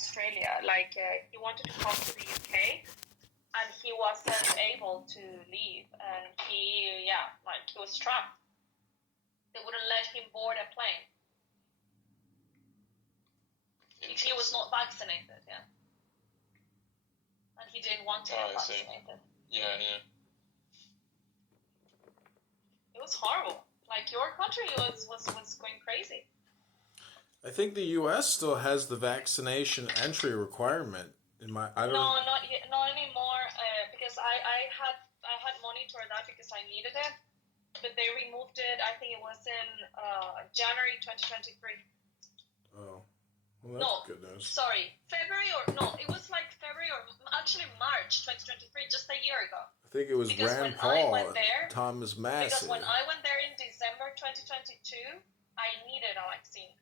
Australia. Like he wanted to come to the UK, and he wasn't able to leave, and he was trapped. They wouldn't let him board a plane if he was not vaccinated. Yeah, and he didn't want to get vaccinated. Yeah. It was horrible. Like your country was going crazy. I think the U.S. still has the vaccination entry requirement. Not anymore. Because I had monitored that because I needed it, but they removed it. I think it was in January 2023. Oh, well, that's good news. Sorry, it was like February or actually March 2023, just a year ago. I think it was because Rand Paul, Thomas Massey. Because when I went there in December 2022, I needed a vaccine.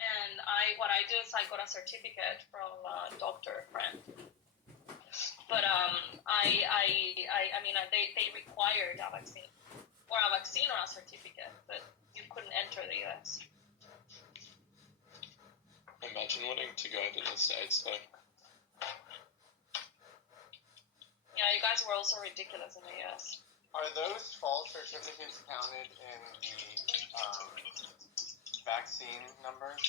And what I did is I got a certificate from a doctor friend. But they required a vaccine or a certificate, but you couldn't enter the US. Imagine wanting to go to the States though. Yeah, you guys were also ridiculous in the US. Are those false certificates counted in the vaccine numbers?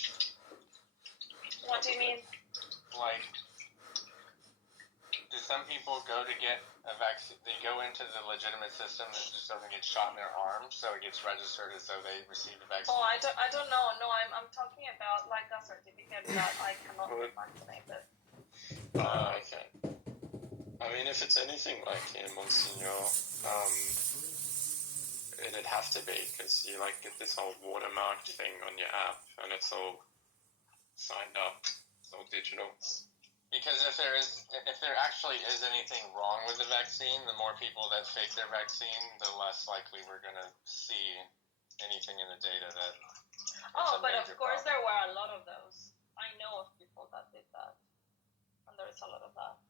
What do you mean? Like, do some people go to get a vaccine, they go into the legitimate system that just doesn't get shot in their arm, so it gets registered as though they received a vaccine? Oh, I don't know. No, I'm talking about like a certificate that I cannot get vaccinated. Okay. I mean, if it's anything like here, Monsignor, it'd have to be, because you like get this whole watermark thing on your app, and it's all signed up, it's all digital. Because if there actually is anything wrong with the vaccine, the more people that fake their vaccine, the less likely we're going to see anything in the data that. Oh, but of course there were a lot of those. I know of people that did that, and there is a lot of that.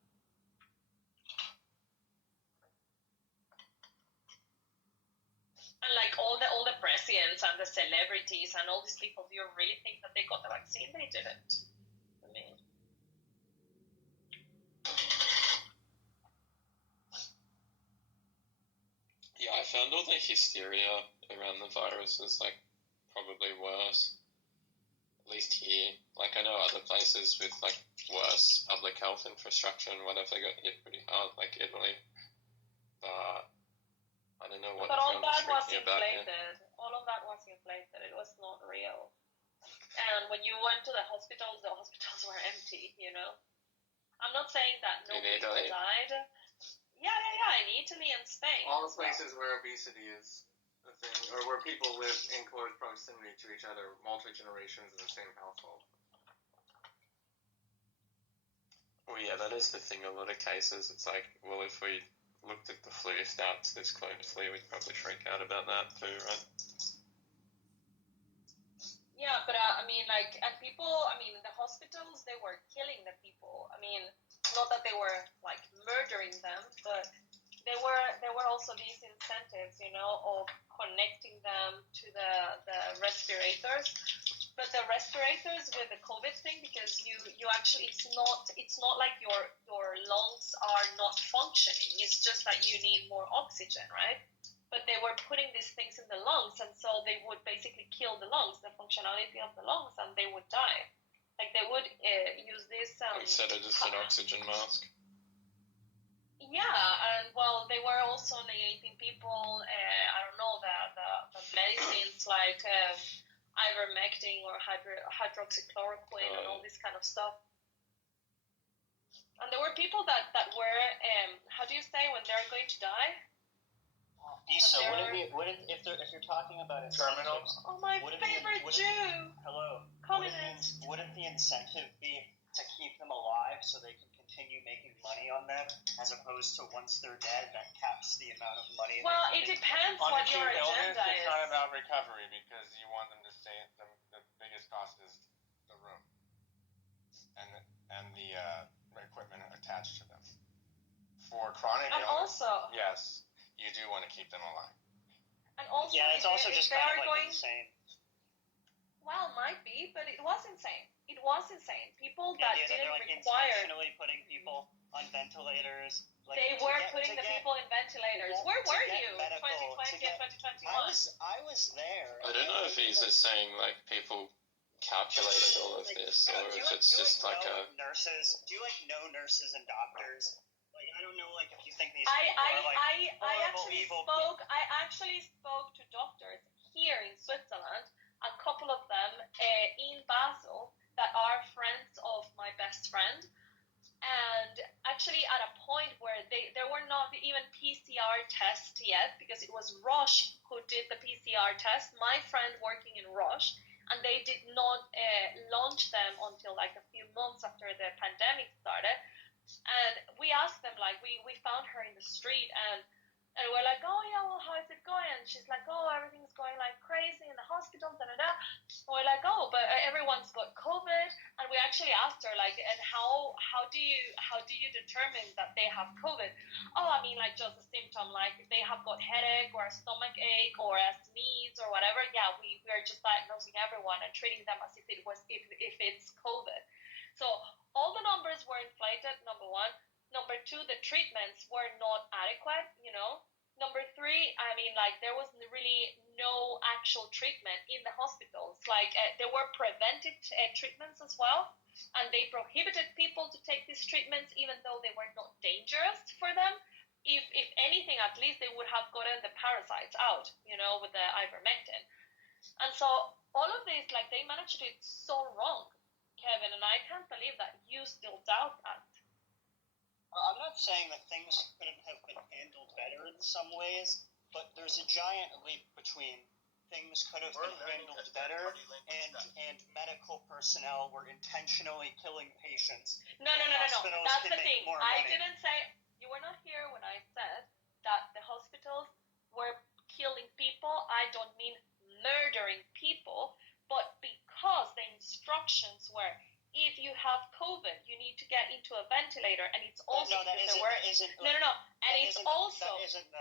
And like all the presidents and the celebrities and all these people, do you really think that they got the vaccine? They didn't. I mean, yeah, I found all the hysteria around the virus was like probably worse. At least here, like I know other places with like worse public health infrastructure and whatever, they got hit pretty hard, like Italy. But I don't know what. But all that was inflated. All of that was inflated. It was not real. And when you went to the hospitals were empty. You know. I'm not saying that no people died. Yeah. In Italy and Spain. All the places where obesity is a thing, or where people live in close proximity to each other, multi-generations in the same household. Well, yeah, that is the thing. A lot of cases, it's like, well, if we looked at the flu stats this closely, we'd probably freak out about that too, right? Yeah, but the hospitals, they were killing the people. I mean, not that they were like murdering them, but there were also these incentives, you know, of connecting them to the respirators. But the respirators with the COVID thing, because you actually, it's not like your lungs are not functioning. It's just that you need more oxygen, right? But they were putting these things in the lungs, and so they would basically kill the lungs, the functionality of the lungs, and they would die. Like they would use this. Instead of just an oxygen mask. Yeah, and well, they were also negating people. I don't know, the medicines like ivermectin or hydroxychloroquine and all this kind of stuff. And there were people that were, how do you say when they're going to die? Isa, if you're talking about terminal? Oh, my favorite Jew! Hello. Communist. Wouldn't the incentive be to keep them alive so they can continue making money on them, as opposed to once they're dead, that caps the amount of money? Well, it depends what your agenda is. It's not about recovery, because you want them to stay. The biggest cost is the room and the equipment attached to them. For chronic illness, yes, you do want to keep them alive. And also, yeah, it's also just kind of like insane. Well, might be, but it was insane. It was insane. People The that idea didn't they're like require. intentionally putting people on ventilators. Like, They to were get- putting to the get- people in ventilators. to Where get were you? medical, 2020 to get- and 2021. I was there. I don't know if he's just saying like people calculated all of this, or if it's just like a. Nurses. Do you like know nurses and doctors? Like, I don't know, like if you think these I people are like horrible, evil people. I actually spoke to doctors here in Switzerland, a couple of them in Basel that are friends of my best friend, and actually at a point where there were not even PCR tests yet, because it was Roche who did the PCR test, my friend working in Roche, and they did not launch them until like a few months after the pandemic started. And we asked them, like, we found her in the street, and we're like, oh yeah, well, how is it going? And she's like, oh, everything's going like crazy in the hospital, da da da. And we're like, oh, but everyone's got COVID. And we actually asked her, like, and how do you determine that they have COVID? Oh, I mean, like, just a symptom, like if they have got headache or a stomach ache or a sneeze or whatever. Yeah, we are just diagnosing everyone and treating them as if it's COVID. So all the numbers were inflated, number one. Number two, the treatments were not adequate, you know. Number three, I mean, like, there was really no actual treatment in the hospitals. Like, there were preventive treatments as well, and they prohibited people to take these treatments even though they were not dangerous for them. If anything, at least they would have gotten the parasites out, you know, with the ivermectin. And so all of this, like, they managed to do it so wrong, Kevin, and I can't believe that you still doubt that. I'm not saying that things couldn't have been handled better in some ways, but there's a giant leap between things could have been handled better and medical personnel were intentionally killing patients. No. Hospitals That's can the make thing. more I money. didn't say, you were not here when I said that the hospitals were killing people. I don't mean murdering people, but because the instructions were, if you have COVID, you need to get into a ventilator, and it's also no, that isn't. No. And it's also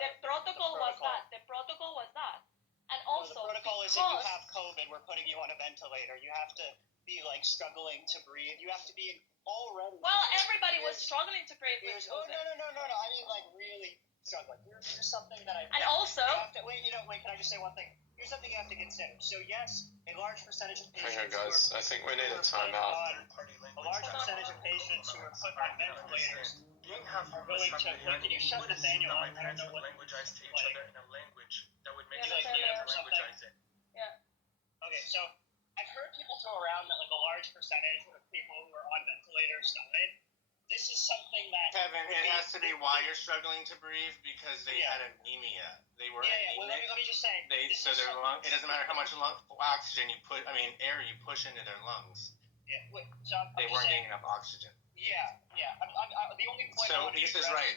the protocol was that. The protocol was that, and also the protocol is if you have COVID, we're putting you on a ventilator. You have to be like struggling to breathe. You have to be already. Well, everybody was struggling to breathe with COVID. No. I mean, like, really struggling. Here's something that I. And also. Wait. Can I just say one thing? Here's something you have to consider. So yes, a large percentage of patients. Hang on, guys. I think we need a timeout. A large percentage of patients who are put on ventilators are willing to. Can you shut Nathaniel up? I don't know what. Languagize to each other in a language that would make Yeah, sense for them to something. languagize it. Yeah. Okay, so I've heard people throw around that like a large percentage of people who are on ventilators died. This is something that Kevin, it has to be why you're struggling to breathe because they had anemia. They were Well, anemic. let me just say. So their lung. It doesn't matter how much oxygen you put. I mean, air you push into their lungs. Yeah. So They weren't getting enough oxygen. Yeah. The only point. So this is right.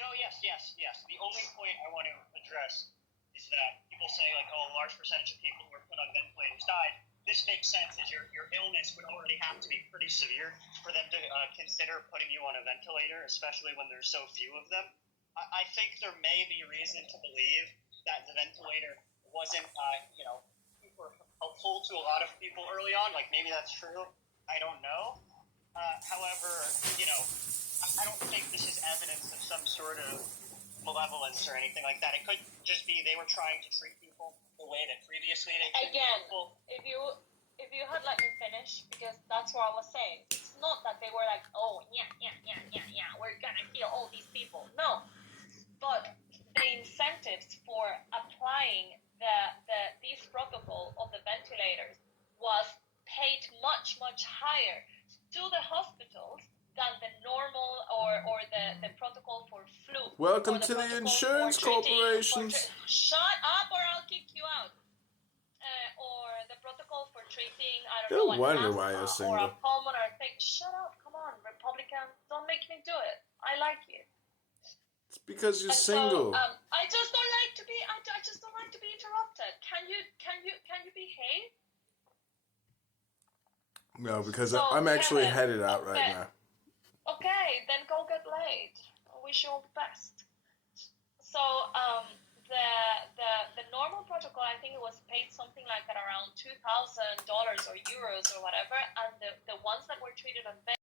No. Yes. The only point I want to address is that people say like, oh, a large percentage of people who are put on ventilators died. This makes sense, as your illness would already have to be pretty severe for them to consider putting you on a ventilator, especially when there's so few of them. I think there may be reason to believe that the ventilator wasn't, super helpful to a lot of people early on. Like, maybe that's true. I don't know. However, I don't think this is evidence of some sort of malevolence or anything like that. It could just be they were trying to treat people the way that previously they treated Again, people. if you had let me finish, because that's what I was saying. It's not that they were like, oh, yeah, we're gonna kill all these people. No, but the incentives for applying this protocol of the ventilators was paid much higher to the hospitals than the normal or the protocol for flu. Welcome to the insurance corporations. Shut up or I'll kick you out. Or the protocol for treating, I don't No know, wonder an why you're asthma or a single. pulmonary thing. Shut up, come on, Republicans, don't make me do it. I like you. It's because you're And single. So, I just don't like to be. I just don't like to be interrupted. Can you behave? No, because So, I'm actually Kevin, headed out right okay. now. Okay, then go get laid. I wish you all the best. So, the normal protocol, I think it was paid something like at around $2,000 or euros or whatever, and the ones that were treated on